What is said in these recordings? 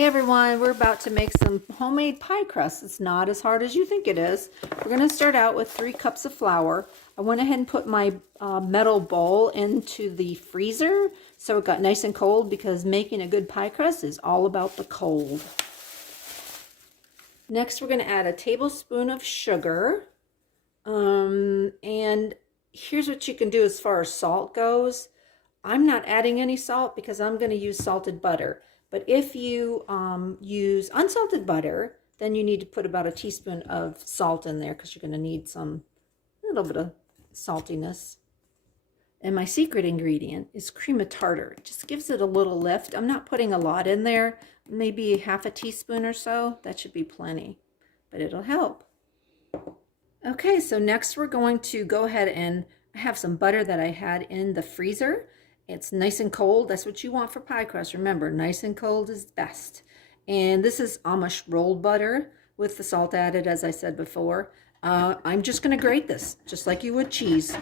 Hey everyone, we're about to make some homemade pie crust. It's not as hard as you think it is. We're going to start out with 3 cups of flour. I went ahead and put my metal bowl into the freezer so it got nice and cold because making a good pie crust is all about the cold. Next we're going to add a tablespoon of sugar. And here's what you can do as far as salt goes. I'm not adding any salt because I'm going to use salted butter. But if you use unsalted butter, then you need to put about a teaspoon of salt in there because you're going to need a little bit of saltiness. And my secret ingredient is cream of tartar. It just gives it a little lift. I'm not putting a lot in there, maybe half a teaspoon or so. That should be plenty, but it'll help. Okay, so next we're going to go ahead and have some butter that I had in the freezer. It's nice and cold. That's what you want for pie crust. Remember, nice and cold is best. And this is Amish rolled butter with the salt added, as I said before. I'm just going to grate this, just like you would cheese.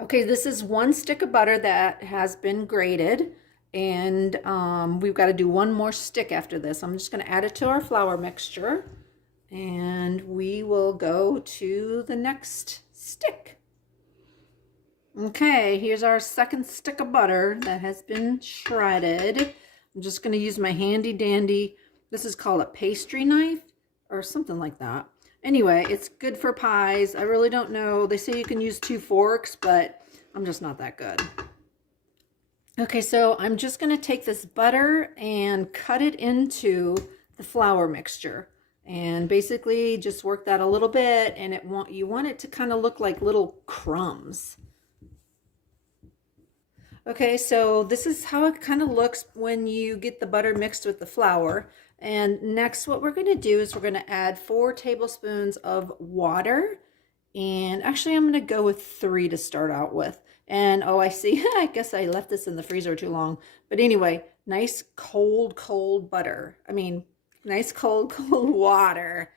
Okay, this is 1 stick of butter that has been grated. And we've got to do 1 more stick after this. I'm just going to add it to our flour mixture. And we will go to the next stick. Okay, here's our 2nd stick of butter that has been shredded. I'm just going to use my handy dandy, this is called a pastry knife or something like that. Anyway, it's good for pies. I really don't know. They say you can use 2 forks, but I'm just not that good. Okay, so I'm just going to take this butter and cut it into the flour mixture. And basically just work that a little bit, and you want it to kind of look like little crumbs. Okay, so this is how it kind of looks when you get the butter mixed with the flour. And next what we're going to do is we're going to add 4 tablespoons of water. And actually I'm going to go with 3 to start out with. And oh, I see, I guess I left this in the freezer too long. But anyway, nice cold butter. I mean, nice cold water.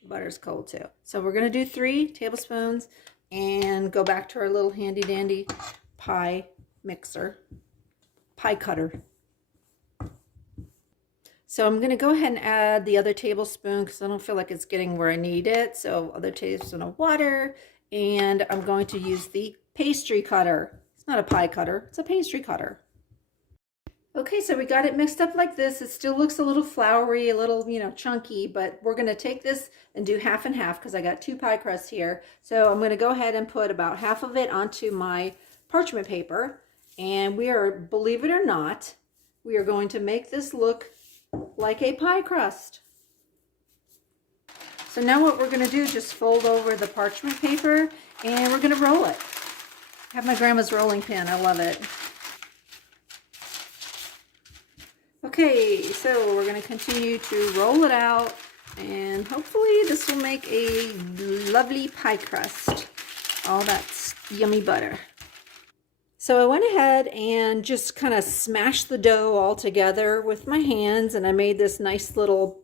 Butter's cold too. So we're going to do 3 tablespoons and go back to our little handy dandy pie cutter. So I'm going to go ahead and add the other tablespoon because I don't feel like it's getting where I need it. So other tablespoon of water, and I'm going to use the pastry cutter. It's not a pie cutter, it's a pastry cutter. Okay, so we got it mixed up like this. It still looks a little floury, a little, chunky, but we're going to take this and do half and half because I got 2 pie crusts here. So I'm going to go ahead and put about half of it onto my parchment paper. And we are, believe it or not, we are going to make this look like a pie crust. So now what we're going to do is just fold over the parchment paper and we're going to roll it. I have my grandma's rolling pin. I love it. Okay, so we're going to continue to roll it out, and hopefully this will make a lovely pie crust. All that yummy butter. So I went ahead and just kind of smashed the dough all together with my hands, and I made this nice little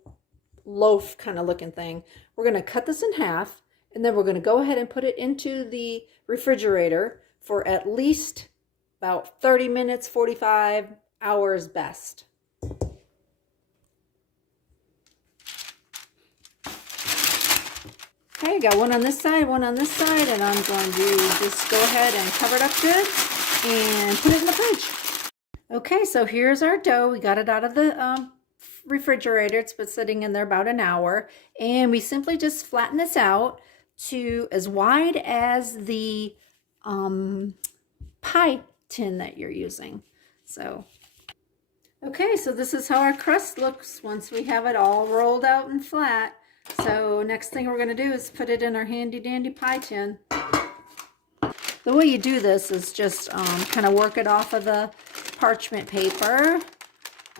loaf kind of looking thing. We're going to cut this in half, and then we're going to go ahead and put it into the refrigerator for at least about 30 minutes, 45 hours best. Okay, got one on this side, one on this side, and I'm going to just go ahead and cover it up good and put it in the fridge. Okay, so here's our dough. We got it out of the refrigerator. It's been sitting in there about an hour, and we simply just flatten this out to as wide as the pie tin that you're using. So, okay, so this is how our crust looks once we have it all rolled out and flat. So next thing we're going to do is put it in our handy dandy pie tin. The way you do this is just kind of work it off of the parchment paper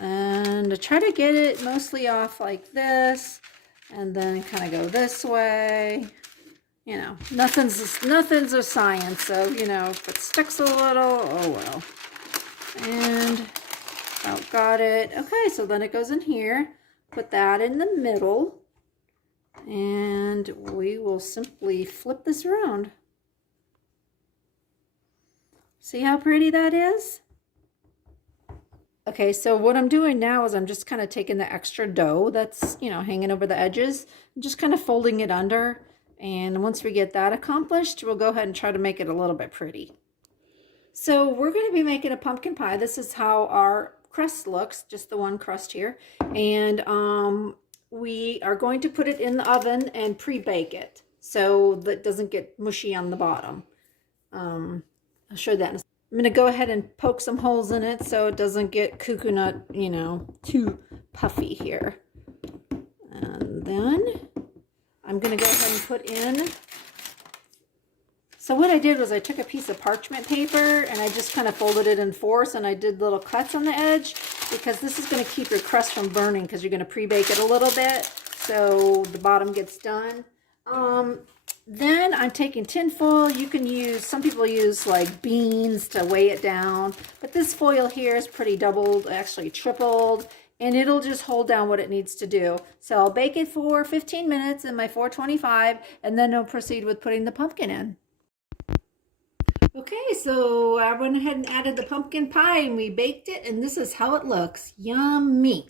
and try to get it mostly off like this, and then kind of go this way. Nothing's a science, so if it sticks a little, oh well. And about got it. Okay, so then it goes in here. Put that in the middle. And we will simply flip this around. See how pretty that is? Okay, so what I'm doing now is I'm just kind of taking the extra dough that's, hanging over the edges, and just kind of folding it under. And once we get that accomplished, we'll go ahead and try to make it a little bit pretty. So we're going to be making a pumpkin pie. This is how our crust looks, just the one crust here. And we are going to put it in the oven and pre-bake it so that it doesn't get mushy on the bottom. I'll show that in a second. I'm going to go ahead and poke some holes in it so it doesn't get coconut, too puffy here. And then I'm going to go ahead and put in. So what I did was I took a piece of parchment paper and I just kind of folded it in fours, and I did little cuts on the edge because this is going to keep your crust from burning because you're going to pre-bake it a little bit so the bottom gets done. Then I'm taking tin foil. You can use, some people use like beans to weigh it down, but this foil here is pretty doubled, actually tripled, and it'll just hold down what it needs to do. So I'll bake it for 15 minutes in my 425, and then I'll proceed with putting the pumpkin in. Okay, so I went ahead and added the pumpkin pie and we baked it, and this is how it looks. Yummy.